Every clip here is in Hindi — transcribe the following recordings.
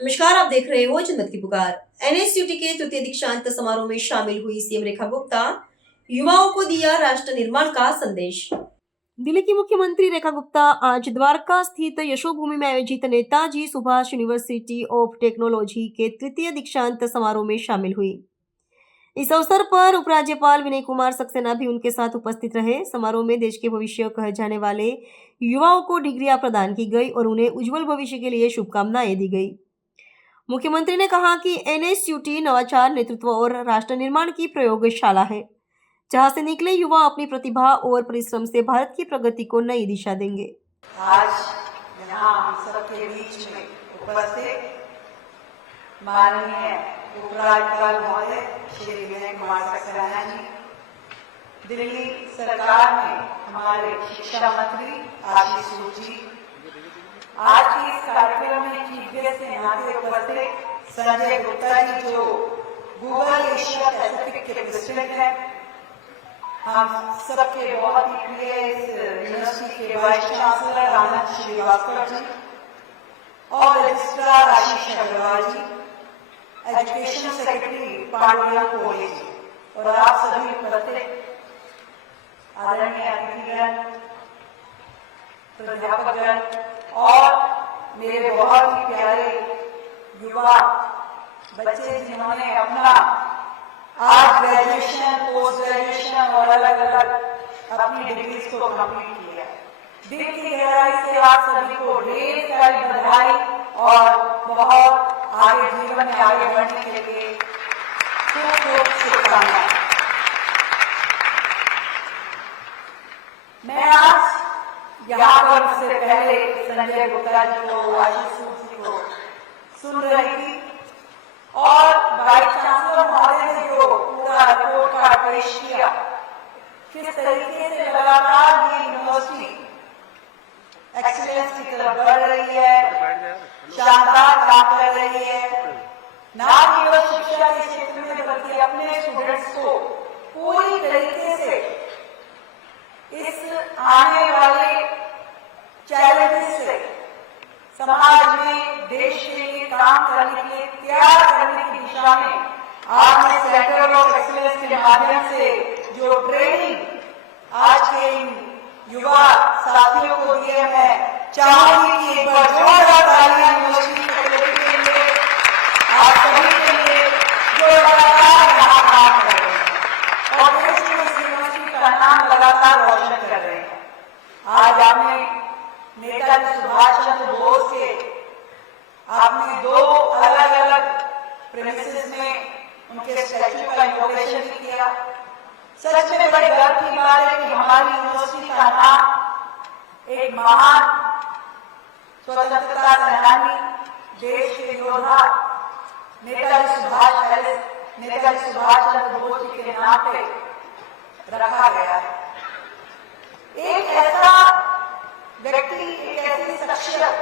नमस्कार, आप देख रहे हो जन्नत की पुकार। एनएसयूटी के तृतीय दीक्षांत समारोह में शामिल हुई सीएम रेखा गुप्ता। युवाओं को दिया राष्ट्र निर्माण का संदेश। दिल्ली की मुख्यमंत्री रेखा गुप्ता आज द्वारका स्थित यशोभूमि में आयोजित Netaji Subhash university of technology के तृतीय दीक्षांत समारोह में शामिल हुई। इस अवसर पर उपराज्यपाल विनय कुमार सक्सेना भी उनके साथ उपस्थित रहे। समारोह में देश के भविष्य कहे जाने वाले युवाओं को डिग्रियां प्रदान की गई और उन्हें उज्जवल भविष्य के लिए शुभकामनाएं दी गई। मुख्यमंत्री ने कहा कि एनएसयूटी नवाचार, नेतृत्व और राष्ट्र निर्माण की प्रयोगशाला है, जहां से निकले युवा अपनी प्रतिभा और परिश्रम से भारत की प्रगति को नई दिशा देंगे। आज यहाँ हम सबके बीच में उपस्थित माननीय उपराज्यपाल महोदय श्री विनय कुमार सक्सेना जी, दिल्ली सरकार में हमारे शिक्षा मंत्री आशीष सूद जी, आज के इस कार्यक्रम में चीफ गेस्ट के नाते उपस्थित संजय गुप्ता जी जो गूगल एशिया पैसिफिक के प्रेसिडेंट हैं, हम सबके बहुत ही प्रिय इस यूनिवर्सिटी के वाइस चांसलर आनंद श्रीवास्तव जी और रजिस्ट्रार आशीष अग्रवाल जी, एजुकेशन सेक्रेटरी पांडुरंग कोहली जी और आप सभी उपस्थित आदरणीय अतिथिगण, प्राध्यापकगण और मेरे बहुत ही प्यारे युवा बच्चे जिन्होंने अपना आज ग्रेजुएशन, पोस्ट ग्रेजुएशन और अलग अलग अपनी डिग्रीज को कंप्लीट किया। दिल की गहराई से आप सभी को ढेर सारी बधाई और बहुत आगे जीवन में आगे बढ़ने के लिए खूब खूब शुभकामनाएं। मैं आज यहाँ पर उससे पहले संजय गुप्ता जी को, आशीष सूद जी को सुन रही थी और वाइस चांसलर महोदय ने जो पूरा रिपोर्ट कार्ड पेश किया, किस तरीके से लगातार ये यूनिवर्सिटी एक्सीलेंस की तरफ बढ़ रही है, शानदार काम कर रही है, ना केवल शिक्षा के क्षेत्र में बल्कि अपने स्टूडेंट्स को पूरी तरीके से इस आने वाले चैलेंजेस से समाज में देश के लिए काम करने के लिए तैयार करने की दिशा में आज सेंटर ऑफ एक्सीलेंस के माध्यम से जो ट्रेनिंग आज के इन युवा साथियों को दिए, मैं चाहूंगी कि एक बार जोरदार तालियां यूनिवर्सिटी के लिए, आप सभी के लिए जो लगातार यहाँ काम कर रहे हैं और देश में इस यूनिवर्सिटी का नाम लगातार रोशन कर रहे हैं। आज आपने नेताजी सुभाष चंद्र बोस के आपने दो अलग अलग प्रेमिसेस में उनके स्टैच्यू का इनॉग्रेशन भी किया। सच में बड़े गर्व की बात है कि हमारी यूनिवर्सिटी का नाम एक महान स्वतंत्रता सेनानी, देश के योद्धा नेताजी सुभाष चंद्र बोस जी के नाम पे रखा गया है। एक ऐसा व्यक्ति, एक ऐसी शख्सियत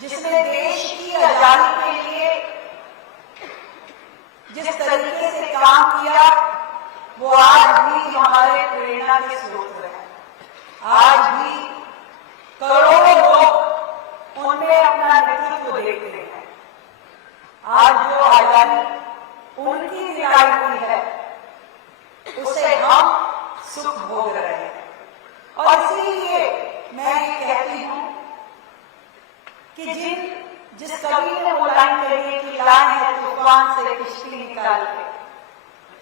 जिसने देश की आजादी के लिए जिस तरीके से काम किया, वो आज भी हमारे प्रेरणा के स्रोत है। आज भी करोड़ों लोग उनमें अपना नेतृत्व देखते हैं। आज जो आजादी उनकी दिलाई हुई है, उसे हम सुख भोग रहे हैं और इसीलिए मैं कहती हूं कि जिस कवि ने वो लाइन कही है कि लाए हैं तूफान से किश्ती निकाल के,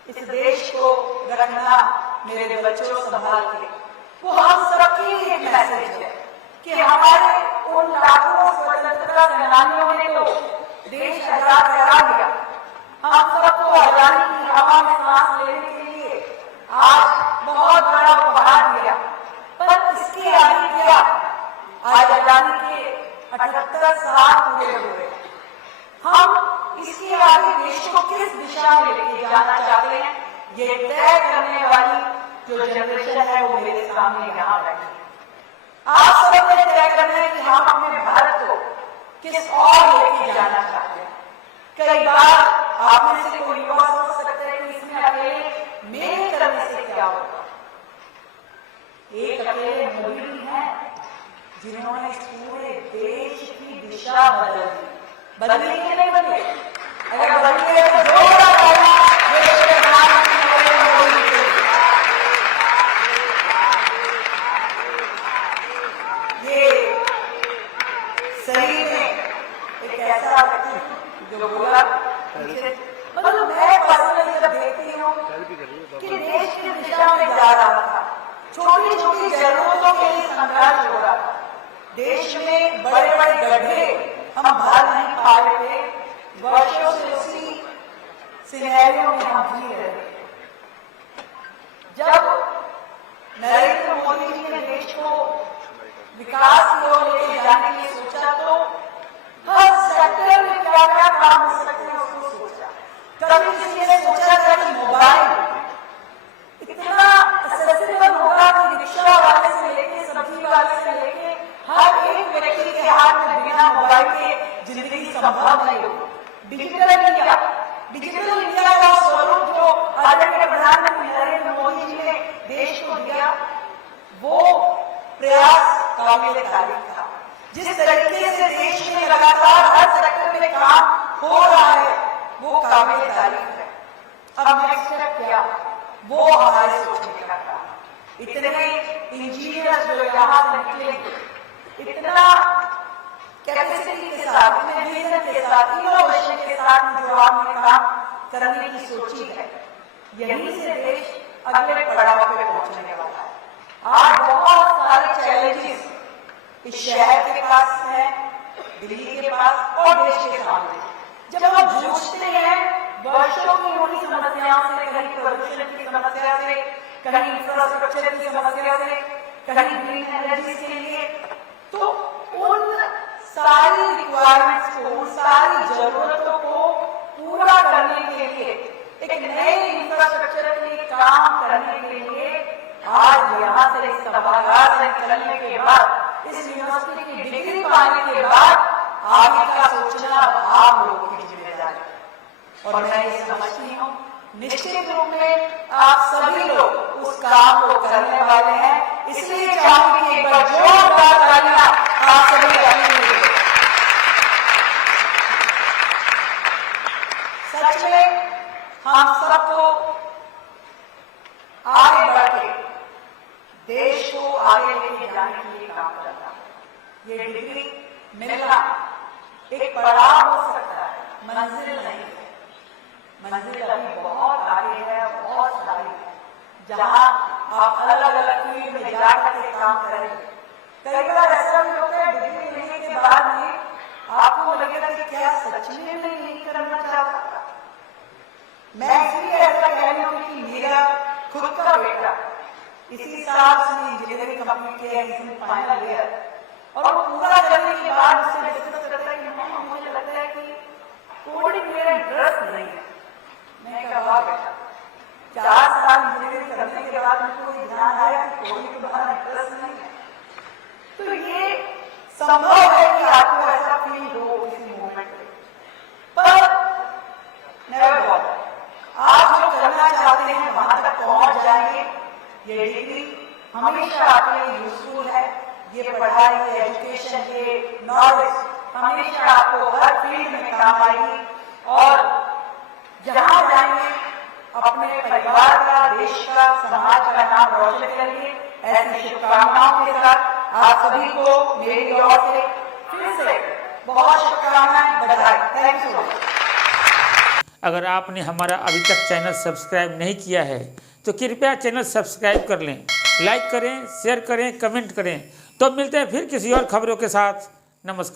इस देश को रखना मेरे बच्चों संभाल के, वो हम सबके लिए एक मैसेज है कि हमारे उन लाखों स्वतंत्रता सेनानियों ने तो देश आजाद करा दिया, हम सबको आजादी की हवा में सांस लेने के लिए आज बहुत बड़ा उपहार दिया, पर इसके आगे क्या? आज आजादी के 78 साल पूरे हुए, हम इसके आगे देश को किस दिशा में लेके जाना चाहते हैं, ये तय करने वाली जो जनरेशन है वो मेरे सामने यहाँ बैठी है। आप सबने तय करना है कि हम अपने भारत को किस और लेके जाना चाहते हैं। कई बार आप में से कोई युवा सोच सकते हैं कि इसमें अकेले मेरे करने से क्या होगा। एक अकेले मोदी हैं जिन्होंने पूरे देश की दिशा बदल दी। बदली कि नहीं बदली? अगर बदली है तो जोरदार तालियां देश के प्रधानमंत्री नरेंद्र मोदी के लिए। ये सही में एक ऐसा व्यक्ति जो बोला, मतलब मैं पर्सनली जब देखती हूँ कि देश की दिशा में जा रहा था, छोटी छोटी जरूरतों के लिए संघर्ष हो रहा था, देश में बड़े बड़े गड्ढे हम भर नहीं पा रहे थे, वर्षों से उसी सिनेरियो में हम जी रहे थे। जब नरेंद्र मोदी जी ने देश को विकास की ओर लेके जाने के लिए सोचा तो हर सेक्टर में क्या क्या काम हो सकते हैं उसको सोचा। कभी किसी ने सोचा था कि मोबाइल इतना एक्सेसिबल होगा कि रिक्शा वाले से लेके सब्जी वाले से लेके हर एक व्यक्ति के हाथ में बिना मोबाइल के जिंदगी संभव नहीं होगी। डिजिटल इंडिया का स्वरूप जो आदरणीय प्रधानमंत्री नरेंद्र मोदी जी ने देश को दिया, वो प्रयास काबिल तारीफ था। जिस तरीके से देश में लगातार हर सेक्टर में काम हो रहा है वो काबिल तारीफ है। अब नेक्स्ट स्टेप क्या, वो हमारे सोचने का काम। इतने इंजीनियर जो यहाँ से निकलेंगे, इतना कैपेसिटी के साथ, इतने विजन के साथ, इनोवेशन के साथ जो आपने काम करने की सोची है, यहीं से देश अगले पड़ाव पे पहुंचने वाला है। आज बहुत सारे चैलेंजेस इस शहर के पास है, दिल्ली के पास और देश के सामने। जब हम जूझते हैं वर्षों की उन्हीं समस्याओं से, कहीं प्रदूषण की समस्या से, कहीं इंफ्रास्ट्रक्चर की समस्या से, कहीं ग्रीन एनर्जी के लिए, तो उन सारी रिक्वायरमेंट्स को, उन सारी जरूरतों को पूरा करने के लिए, एक नए इंफ्रास्ट्रक्चर के लिए काम करने के लिए आज यहाँ से इस सभागार से निकलने के बाद, इस यूनिवर्सिटी की डिग्री पाने के बाद आगे का सोचना आप लोगों की जिम्मेदारी। और मैं ये समझती हूँ निश्चित रूप में आप सभी लोग उस काम को करने वाले हैं, इसलिए चाहूंगी कि एक बार जोरदार तालियां आप सभी के लिए। सच में हम सबको आगे बढ़ के देश को आगे लेके जाने के लिए काम करना। ये डिग्री मिलना एक पड़ाव हो सकता है, मंजिल नहीं है। मंजिल अभी बहुत आगे है, बहुत सारी है, जहां आप अलग अलग फील्ड में जाकर के काम करेंगे। कई बार ऐसा भी होता है डिग्री लेने के बाद भी आपको लगेगा कि क्या सच में मैं नहीं करना चाहता। मैं इसलिए ऐसा कह रही हूँ कि मेरा खुद का बेटा इसी साल से इंजीनियरिंग कंप्लीट किया है, इसमें फाइनल ईयर, और पूरा करने के बाद उससे डिस्कस करता है कि मुझे लगता है कि कोडिंग मेरा इंटरेस्ट नहीं है। मैं कहा बेटा 4 साल इंजीनियरिंग करने के बाद मुझे ध्यान आया कि कोडिंग तुम्हारा इंटरेस्ट नहीं है। तो ये संभव है कि आपको ऐसा फील हो किसी मोमेंट में, पर नेवर बॉदर, आप जो करना चाहते हैं वहां तक पहुंच जाएंगे। ये डिग्री हमेशा आपके लिए यूजफुल है। ये पढ़ाई, ये एजुकेशन, ये नॉलेज हमेशा आपको हर फील्ड में काम आएगी और जहां जाएंगे अपने परिवार का, देश का, समाज का नाम रोशन करेंगे। ऐसी शुभकामनाओं के साथ आप सभी को मेरी ओर से फिर से बहुत शुभकामनाएं, बधाई। Thank you. अगर आपने हमारा अभी तक चैनल सब्सक्राइब नहीं किया है तो कृपया चैनल सब्सक्राइब कर लें, लाइक करें, शेयर करें, कमेंट करें। तो मिलते हैं फिर किसी और खबरों के साथ। नमस्कार।